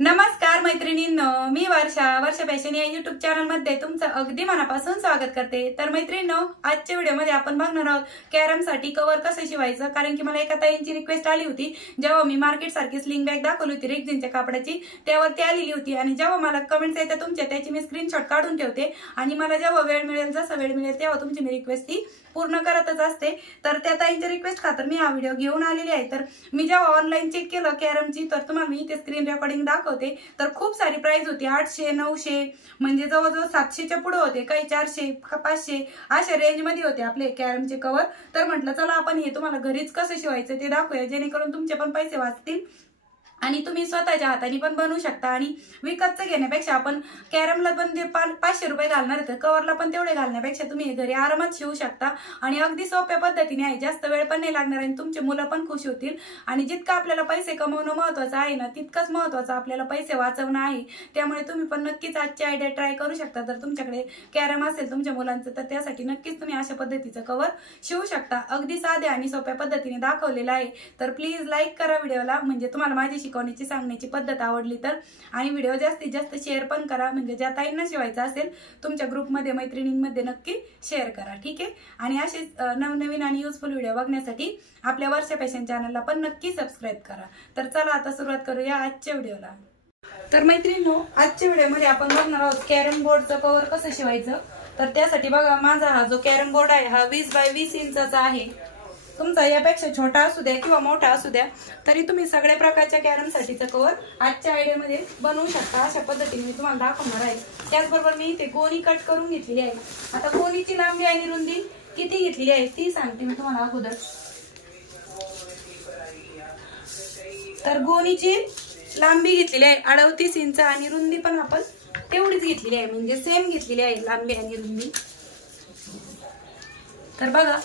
नमस्कार मैत्रिणींनो, मी वर्षा फॅशन या युट्यूब चॅनल मध्ये तुमचं अगदी मनापासून स्वागत करते। तर मैत्रिणींनो, आजच्या व्हिडिओमध्ये आपण बघणार आहोत कॅरम साठी कव्हर कसं शिवायचं। कारण की मला एका ताईंची रिक्वेस्ट आली होती, जेव्हा मी मार्केट सारखी स्लिंग बॅग दाखवली होती रेक्झिनच्या कापडाची, त्यावरती आलेली होती। आणि जेव्हा मला कमेंट्स येतात तुमच्या, त्याची मी स्क्रीनशॉट काढून ठेवते आणि मला जेव्हा वेळ मिळेल, जसा वेळ मिळेल तेव्हा तुमची मी रिक्वेस्ट ती पूर्ण करतच असते। तर त्या ताईंच्या रिक्वेस्ट खातर मी हा व्हिडिओ घेऊन आलेली आहे। तर मी जेव्हा ऑनलाईन चेक केलं कॅरमची, तर तुम्हाला मी इथे स्क्रीन रेकॉर्डिंग दाखवते। तर खूप सारी प्राइस होती, 800 900 म्हणजे जवळजवळ 700च्या पुढे होते, काही 400 500 अशा रेंज मध्ये होते आपले कॅरमचे कव्हर। तर म्हटलं चला आपण हे तुम्हाला घरीच कसं शिवायचं ते दाखवूया, जेणेकरून तुमचे पण पैसे वाचतील आणि तुम्ही स्वतःच्या हाताने पण बनवू शकता। आणि विकतचं घेण्यापेक्षा आपण कॅरमला पण ते 500 रुपये घालणार आहेत, कव्हरला पण तेवढे घालण्यापेक्षा तुम्ही हे घरी आरामात शिवू शकता आणि अगदी सोप्या पद्धतीने आहे। जास्त वेळ पण नाही लागणार आणि तुमचे मुलं पण खुश होतील। आणि जितकं आपल्याला पैसे कमवणं महत्त्वाचं आहे ना, तितकंच महत्त्वाचं आपल्याला पैसे वाचवणं आहे। त्यामुळे तुम्ही पण नक्कीच आजची आयडिया ट्राय करू शकता। जर तुमच्याकडे कॅरम असेल तुमच्या मुलांचं, तर त्यासाठी नक्कीच तुम्ही अशा पद्धतीचं कव्हर शिवू शकता। अगदी साध्या आणि सोप्या पद्धतीने दाखवलेलं आहे। तर प्लीज लाईक करा व्हिडिओला, म्हणजे तुम्हाला माझी शिकवण्याची सांगण्याची पद्धत आवडली तर। आणि व्हिडिओ जास्तीत जास्त शेअर पण करा, म्हणजे ज्या ताईंना शिवायचं असेल तुमच्या ग्रुपमध्ये मैत्रिणींमध्ये नक्की शेअर करा, ठीक आहे। आणि असेच नवनवीन आणि युजफुल व्हिडिओ बघण्यासाठी आपल्या वर्षा फॅशन चॅनलला पण नक्की सबस्क्राईब करा। तर चला आता सुरुवात करूया आजच्या व्हिडिओला। तर मैत्रिणींनो, आजच्या व्हिडिओमध्ये आपण बघणार आहोत कॅरम बोर्डचं कव्हर कसं शिवायचं। तर त्यासाठी बघा, माझा हा जो कॅरम बोर्ड आहे हा 20 बाय 20 इंचाचा आहे। तुमचा यापेक्षा छोटा असू द्या किंवा मोठा असू द्या, तरी तुम्ही सगळ्या प्रकारच्या कॅरम साठीचं कव्हर आजच्या आयडियामध्ये बनवू शकता। अशा पद्धतीने मी तुम्हाला दाखवणार आहे। त्याचबरोबर मी इथे गोणी कट करून घेतलेली आहे। आता गोणीची लांबी आणि रुंदी किती घेतलेली आहे ती सांगते मी तुम्हाला अगोदर। तर गोणीची लांबी घेतलेली आहे 38 इंच आणि रुंदी पण आपण तेवढीच घेतलेली आहे, म्हणजे सेम घेतलेली आहे लांबी आणि रुंदी। तर बघा,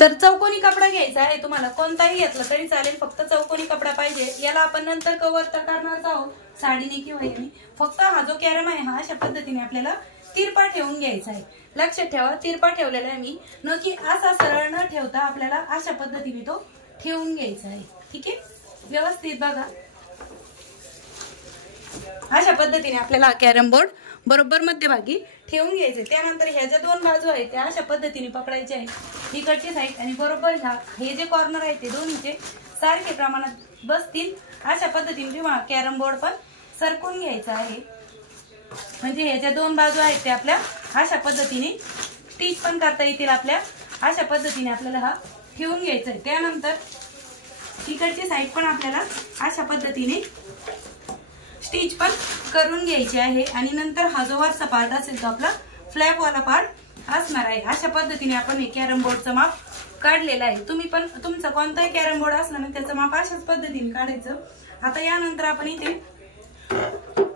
तर चौकोनी कपडा घ्यायचा आहे तुम्हाला, कोणताही घेतला तरी चालेल, फक्त चौकोनी कपडा पाहिजे। याला आपण नंतर कव्हर तर करणार आहोत साडीने किंवा याने। फक्त हा जो कॅरम आहे हा अशा पद्धतीने आपल्याला तिरपा ठेवून घ्यायचा आहे। लक्षात ठेवा, तिरपा ठेवलेला आहे मी, न की असा सरळ न ठेवता आपल्याला अशा पद्धतीने तो ठेवून घ्यायचा आहे, ठीक आहे। व्यवस्थित बघा, अशा पद्धतीने आपल्याला कॅरम बोर्ड बरोबर मध्यभागी ठेवून घ्यायचे। त्यानंतर ह्या ज्या दोन बाजू आहेत त्या अशा पद्धतीने पकडायचे आहे, इकडची साईड आणि बरोबर हे जे कॉर्नर आहे ते दोन्हीचे सारखे प्रमाणात बसतील अशा पद्धतीने तुम्हाला कॅरम बोर्ड पण सरकून घ्यायचा आहे। म्हणजे ह्या ज्या दोन बाजू आहेत त्या आपल्या अशा पद्धतीने स्टिच पण करता येतील आपल्या। अशा पद्धतीने आपल्याला हा ठेवून घ्यायचा आहे। त्यानंतर इकडची साईड पण आपल्याला अशा पद्धतीने स्टिच पण करून घ्यायची आहे। आणि नंतर हा जो वरचा पार्ट असेल तो आपला फ्लॅप वाला पार्ट असणार आहे। अशा पद्धतीने आपण हे कॅरम बोर्डचं माप काढलेलं आहे। तुम्ही पण तुमचा कोणताही कॅरम बोर्ड असला ना, त्याचं माप अशाच पद्धतीने काढायचं। आता यानंतर आपण इथे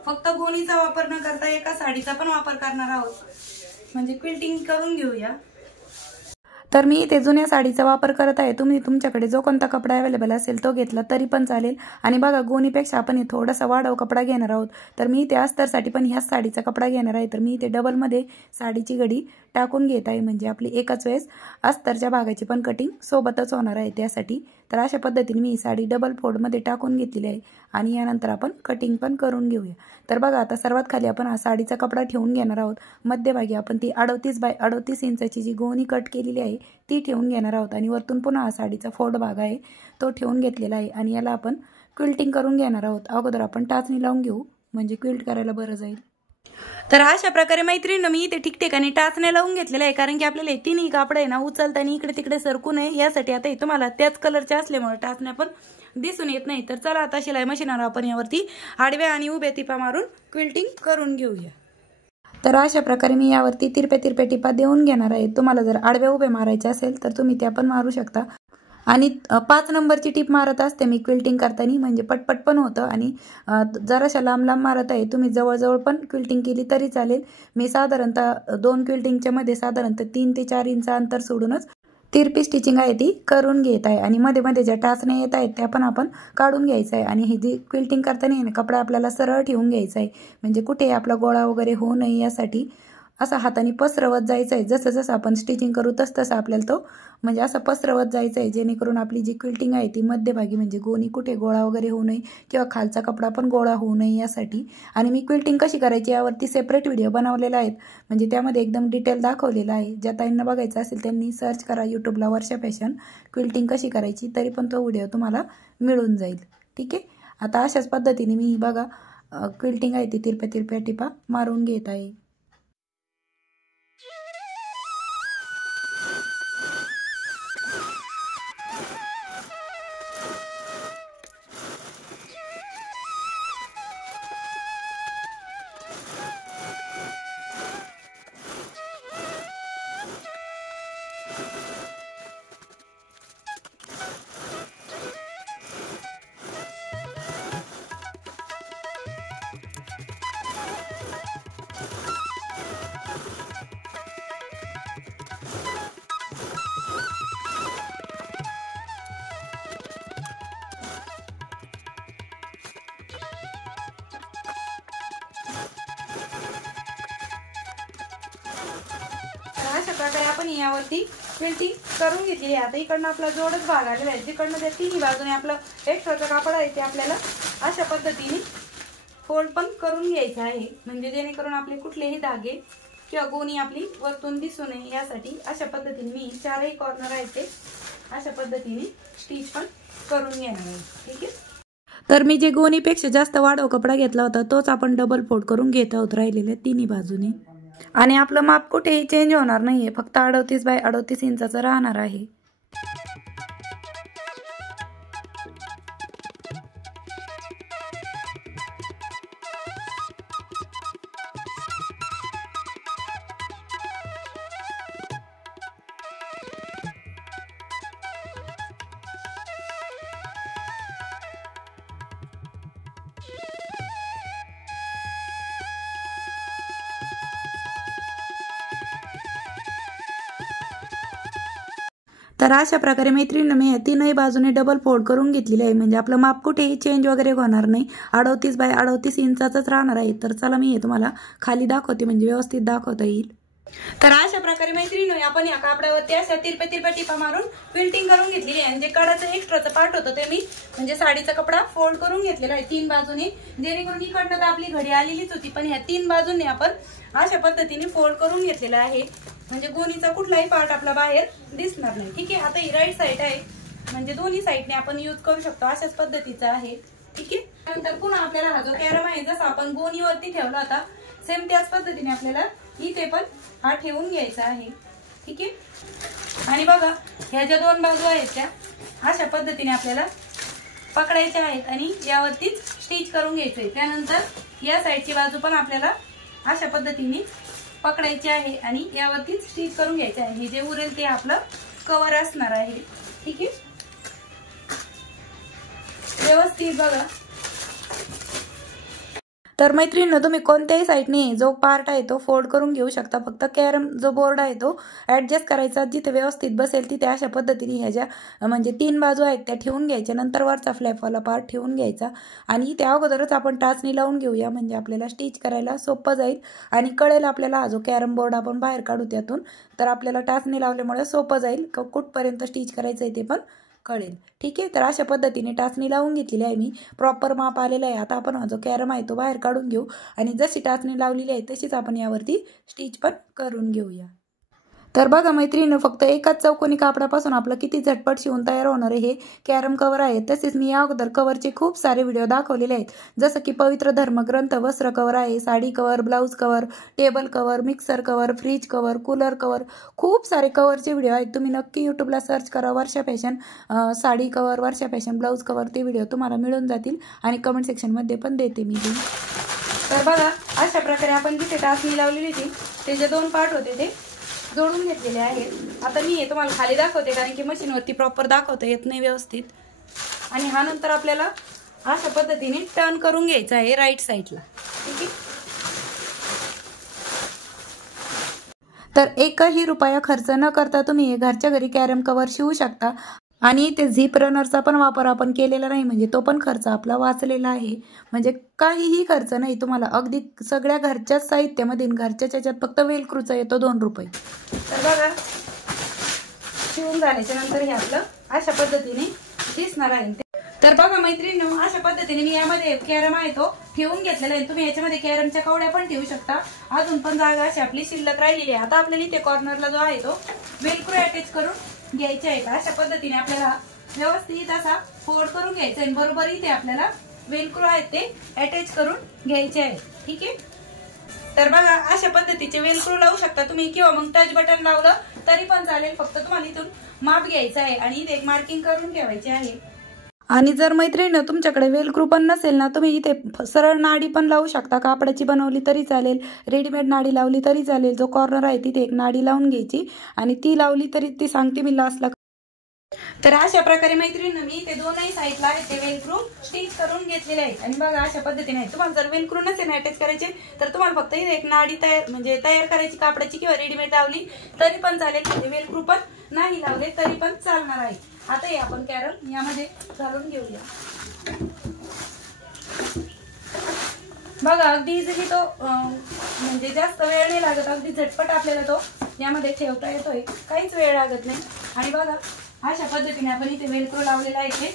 फक्त गोणीचा वापर न करता एका साडीचा पण वापर करणार आहोत, म्हणजे क्विल्टिंग करून घेऊया। तर मी इथे जुन्या साडीचा वापर करत आहे। तुम्ही तुमच्याकडे जो कोणता कपडा अवेलेबल असेल तो घेतला तरी पण चालेल। आणि बघा, गोणीपेक्षा आपण हे थोडासा वाढव कपडा घेणार आहोत। तर मी इथे अस्तरसाठी पण ह्याच साडीचा कपडा घेणार आहे। तर मी इथे डबलमध्ये साडीची घडी टाकून घेत आहे, म्हणजे आपली एकाच वेळेस अस्तरच्या भागाची पण कटिंग सोबतच होणार आहे त्यासाठी। तर अशा पद्धतीने मी साडी डबल फोल्डमध्ये टाकून घेतलेली आहे आणि यानंतर आपण कटिंग पण करून घेऊया। तर बघा, आता सर्वात खाली आपण हा साडीचा कपडा ठेवून घेणार आहोत। मध्यभागी आपण ती 38 बाय 38 इंचाची जी गोणी कट केलेली आहे ती ठेवून घेणार आहोत आणि वरतून पुन्हा हा साडीचा फोल्ड भाग आहे तो ठेवून घेतलेला आहे। आणि याला आपण क्विल्टिंग करून घेणार आहोत। अगोदर आपण टाचणी लावून घेऊ, म्हणजे क्विल्ट करायला बरं जाईल। तर अशा प्रकारे मैत्रिणी मी इथे ठिकठिकाणी टाचण्या लावून घेतलेल्या आहे, कारण की आपल्याला तिन्ही कापड आहे ना उचलताना इकडे तिकडे सरकू नये यासाठी। आता तुम्हाला त्याच कलरच्या असल्यामुळे टाचण्या पण दिसून येत नाही। तर चला आता शिलाई मशीनवर आपण यावरती आडव्या आणि उभ्या टिपा मारून क्विल्टिंग करून घेऊया। तर अशा प्रकारे मी यावरती तिरप्या तिरप्या टिपा देऊन घेणार आहे। तुम्हाला जर आडव्या उभ्या मारायचे असेल तर तुम्ही त्या पण मारू शकता। आणि 5 नंबरची टिप मारत असते मी क्विल्टिंग करताना, म्हणजे पटपट पण होतं। आणि जराशा लांब लांब मारत आहे, तुम्ही जवळजवळ पण क्विल्टिंग केली तरी चालेल। मी साधारणतः 2 क्विल्टिंगच्या मध्ये साधारणतः 3 ते 4 इंच अंतर सोडूनच तिरपी स्टिचिंग आहे ती करून घेत आहे। आणि मध्ये मध्ये ज्या टाचण्या येत आहेत त्या पण आपण काढून घ्यायचं आहे। आणि ही जी क्विल्टिंग करताना कपडा आपल्याला सरळ ठेवून घ्यायचा आहे, म्हणजे कुठे आपला गोळा वगैरे होऊ नये यासाठी असं हाताने पसरवत जायचं आहे। जसं जसं आपण स्टिचिंग करू तसं आपल्याला तो म्हणजे असं पसरवत जायचं आहे, जेणेकरून आपली जी क्विल्टिंग आहे ती मध्यभागी म्हणजे गोणी कुठे गोळा वगैरे होऊ नये किंवा खालचा कपडा पण गोळा होऊ नये यासाठी। आणि मी क्विल्टिंग कशी करायची यावरती सेपरेट व्हिडिओ बनवलेला आहेत, म्हणजे त्यामध्ये एकदम डिटेल दाखवलेलं आहे। ज्या ताईंना बघायचं असेल त्यांनी सर्च करा यूट्यूबला वर्षा फॅशन क्विल्टिंग कशी करायची, तरी पण तो व्हिडिओ तुम्हाला मिळून जाईल। ठीक आहे, आता अशाच पद्धतीने मी बघा क्विल्टिंग आहे ती तिरप्या तिरप्या टिपा मारून घेत आहे। अशा प्रकारे आपण यावरती क्विल्टिंग करून घेतली आहे। आता इकडनं आपला जोडच भाग आलेला आहे, जिकडनं त्या तिन्ही बाजूने आपलं एक्स्ट्राचं कापड आहे ते आपल्याला अशा पद्धतीने फोल्ड पण करून घ्यायचं आहे, म्हणजे जेणेकरून आपले कुठलेही धागे किंवा गोणी आपली वरतून दिसू नये यासाठी अशा पद्धतीने मी चारही कॉर्नर आहेत ते अशा पद्धतीने स्टिच पण करून घेणार आहे। ठीक आहे, तर मी जे गोणीपेक्षा जास्त वाढव कपडा घेतला होता तोच आपण डबल फोल्ड करून घेत आहोत राहिलेल्या तिन्ही बाजूने। आणि आपलं माप कुठेही चेंज होणार नाहीये, फक्त 38 बाय 38 इंचाचं राहणार आहे। तर अशा प्रकारे मैत्रिणींनो मी तीनही बाजूने डबल फोल्ड करून घेतलेली आहे, म्हणजे आपलं माप कुठेही चेंज वगैरे होणार नाही, 38 बाय 38 इंचाचंच राहणार आहे। तर चला मी हे तुम्हाला खाली दाखवते, म्हणजे व्यवस्थित दाखवता येईल। तर अशा प्रकारे मैत्रिणींनो आपण या कापडावरती अशा तिरप्या तिरप्या टिपा मारून क्विल्टिंग करून घेतलेली आहे। जे कडाचं एक्स्ट्राचं पार्ट होतं ते मी म्हणजे साडीचा कपडा फोल्ड करून घेतलेला आहे तीन बाजूने, जेणेकरून इकडनं तर आपली घडी आलेलीच होती, पण ह्या तीन बाजूने आपण अशा पद्धतीने फोल्ड करून घेतलेला आहे, म्हणजे गोणीचा कुठलाही पार्ट आपला बाहेर दिसणार नाही। ठीक आहे, आता ही राईट साईड आहे, म्हणजे दोन्ही साईडने आपण यूज करू शकतो अशाच पद्धतीचा आहे। ठीक आहे, त्यानंतर पुन्हा आपल्याला हा जो कॅरम आहे जसा आपण गोणीवरती ठेवला होता सेम त्याच पद्धतीने आपल्याला इथे पण हा ठेवून घ्यायचा आहे। ठीक आहे, आणि बघा ह्या ज्या दोन बाजू आहेत त्या अशा पद्धतीने आपल्याला पकडायच्या आहेत आणि यावरतीच स्टिच करून घ्यायचंय। त्यानंतर या साईडची बाजू पण आपल्याला अशा पद्धतीने पकडायची आहे आणि यावरतीच स्टिच करून घ्यायचं आहे। हे जे उरेल ते आपलं कव्हर असणार आहे। ठीक आहे, व्यवस्थित बघा। तर मैत्रिणींनो तुम्ही कोणत्याही साईडने जो पार्ट आहे तो फोल्ड करून घेऊ शकता, फक्त कॅरम जो बोर्ड आहे तो ऍडजस्ट करायचा, जिथे व्यवस्थित बसेल तिथे अशा पद्धतीने ह्या ज्या म्हणजे तीन बाजू आहेत त्या ठेवून घ्यायच्या, नंतर वरचा फ्लॅपवाला पार्ट ठेवून घ्यायचा आणि त्या अगोदरच आपण टाचणी लावून घेऊया, म्हणजे आपल्याला स्टिच करायला सोपं जाईल आणि कळेल आपल्याला हा जो कॅरम बोर्ड आपण बाहेर काढू त्यातून, तर आपल्याला टाचणी लावल्यामुळे सोपं जाईल कुठपर्यंत स्टिच करायचं आहे ते पण कळेल। ठीक आहे, तर अशा पद्धतीने टाचणी लावून घेतलेली आहे मी, प्रॉपर माप आलेला आहे। आता आपण हा जो कॅरम आहे तो बाहेर काढून घेऊ आणि जशी टाचणी लावलेली आहे तशीच आपण यावरती स्टिच पण करून घेऊया। तर बघा मैत्रिणींनो फक्त एकाच चौकोनी कापडापासून आपलं किती झटपट शिवून तयार होणारे हे कॅरम कव्हर आहे। तसेच मी या अगोदर कव्हरचे खूप सारे व्हिडिओ दाखवलेले आहेत, जसं की पवित्र धर्मग्रंथ वस्त्र कव्हर आहे, sari cover, blouse cover, table cover, mixer cover, fridge cover, cooler cover, खूप सारे कव्हरचे व्हिडिओ आहेत। तुम्ही नक्की यूट्यूबला सर्च करा वर्षा फॅशन साडी कव्हर, वर्षा फॅशन ब्लाऊज कव्हर, ते व्हिडिओ तुम्हाला मिळून जातील आणि कमेंट सेक्शनमध्ये पण देते मी लिंक। तर बघा अशा प्रकारे आपण जिथे टाचणी लावलेली होती ते जे दोन पार्ट होते ते जोडून घेतलेले आहेत। आता मी हे तुम्हाला खाली दाखवते, कारण की मशीनवरती प्रॉपर दाखवता येत नाही व्यवस्थित। आणि हा नंतर आपल्याला अशा पद्धतीने टर्न करून घ्यायचा आहे राईट साईडला। ठीक आहे, तर एकही रुपया खर्च न करता तुम्ही घरच्या घरी कॅरम कव्हर शिवू शकता। आणि ते झिप रनरचा पण वापर आपण केलेला नाही, म्हणजे तो पण खर्च आपला वाचलेला आहे. म्हणजे काहीही खर्च नाही तुम्हाला, अगदी सगळ्या घरच्याच साहित्यामध्ये घरच्याच याच्यात फक्त वेलक्रूचा येतो 2 रुपये. तर बघा शिवून झाल्याच्या नंतर हे आपलं अशा पद्धतीने दिसणार आहे. तर बघा मैत्रिणींनो, अशा पद्धतीने मी यामध्ये कॅरम आहे तो ठेवून घेतलेला आहे. तुम्ही याच्यामध्ये कॅरमच्या कवड्या पण ठेवू शकता. अजून पण जागा अशी आपली शिल्लक राहिलेली आहे. आता आपल्याला इथे कॉर्नरला जो आहे तो वेलक्रो अटॅच करून घ्यायचे आहे. अशा पद्धतीने आपल्याला व्यवस्थित असा फोल्ड करून घ्यायचा आहे. बरोबर इथे आपल्याला वेलक्रो आहेत ते अटॅच करून घ्यायचे आहे. ठीक आहे. तर बघा अशा पद्धतीचे वेलक्रो लावू शकता तुम्ही, किंवा मग टच बटन लावलं तरी पण चालेल. फक्त तुम्हाला इथून माप घ्यायचं आहे आणि इथे एक मार्किंग करून ठेवायची आहे. आणि जर मैत्रिणींनो तुमच्याकडे वेलक्रू पण नसेल ना, तुम्ही इथे सरळ नाडी पण लावू शकता. कापडाची बनवली तरी चालेल, रेडीमेड नाडी लावली तरी चालेल. जो कॉर्नर आहे तिथे एक नाडी लावून घ्यायची आणि ती लावली तरी ती सांगते मी लास्टला. तर अशा प्रकारे मैत्रिणींनो मी ते दोनही साईडला आहे ते वेलक्रू स्टिच करून घेतलेले आहेत. आणि बघा अशा पद्धतीने तुम्हाला जर वेलक्रू नसेल अटॅच करायचे तर तुम्हाला फक्त इथे एक नाडी तयार करायची कापडाची, किंवा रेडीमेड लावली तरी पण चालेल. म्हणजे वेलक्रू पण नाही लावले तरी पण चालणार आहे. आता हे आपण कॅरम यामध्ये घालून घेऊया. बघा अगदी इझिली तो म्हणजे जास्त वेळ नाही लागत, अगदी झटपट आपल्याला तो यामध्ये ठेवता येतोय, काहीच वेळ लागत नाही. आणि बघा अशा पद्धतीने आपण इथे वेलक्रो लावलेला आहे ते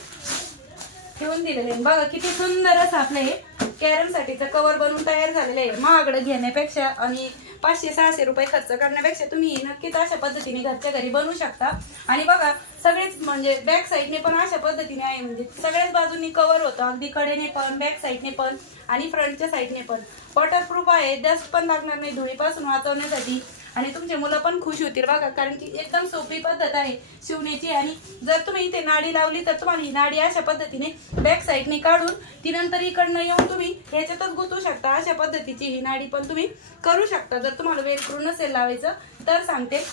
ठेवून दिलेले आहे. बघा किती सुंदर असं आपलं हे कॅरम साठीचं कव्हर बनवून तयार झालेलं आहे. महागडं घेण्यापेक्षा आणि 500-600 रुपये खर्च करण्यापेक्षा तुम्ही नक्कीच अशा पद्धतीने घरच्या घरी बनवू शकता. आणि बघा सगळेच म्हणजे बॅक साईडने पण अशा पद्धतीने आहे, म्हणजे सगळ्याच बाजूंनी कव्हर होतं, अगदी कडेने पण बॅक साईडने पण आणि फ्रंटच्या साईडने पण. वॉटरप्रूफ आहे, डस्ट पण लागणार नाही धुळीपासून वाचवण्यासाठी. आणि तुमचे मुलं पण खुश होतील बघा, कारण की एकदम सोपी पद्धत आहे शिवण्याची. आणि जर तुम्ही इथे नाडी लावली तर तुम्हाला ही नाडी अशा पद्धतीने बॅक साईडने काढून ती नंतर इकडनं येऊन तुम्ही ह्याच्यातच गुंतवू शकता. अशा पद्धतीची ही नाडी पण तुम्ही करू शकता जर तुम्हाला वेलक्रू नसेल लावायचं तर सांगते.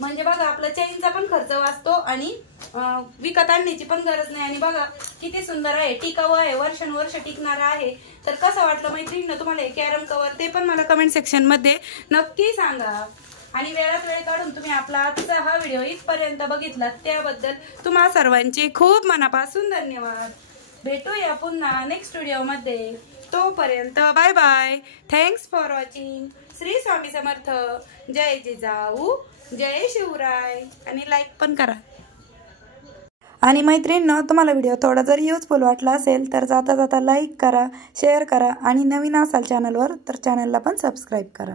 म्हणजे बघा आपला चेनचा पण खर्च वाचतो आणि विकत आणण्याची पण गरज नाही. आणि बघा किती सुंदर आहे, टिकाऊ आहे, वर्षानुवर्ष टिकणारा आहे. तर कसं वाटलं मैत्रिणींनो तुम्हाला हे कॅरम कव्हर ते पण मला कमेंट सेक्शन मध्ये नक्की सांगा. आणि वेळात वेळ काढून तुम्ही आपला आजचा हा व्हिडिओ इथपर्यंत बघितला त्याबद्दल तुम्हा सर्वांची खूप मनापासून धन्यवाद. भेटूया पुन्हा नेक्स्ट व्हिडिओ मध्ये. तोपर्यंत bye bye. Thanks for watching. Shri Swami Samarth. जय जिजाऊ, जय शिवराय. आणि लाईक पण करा. आणि मैत्रिणींनो तुम्हाला व्हिडिओ थोडा जर युजफुल वाटला असेल तर जाता जाता लाईक करा, शेअर करा आणि नवीन असाल चॅनलवर तर चॅनलला पण सबस्क्राईब करा.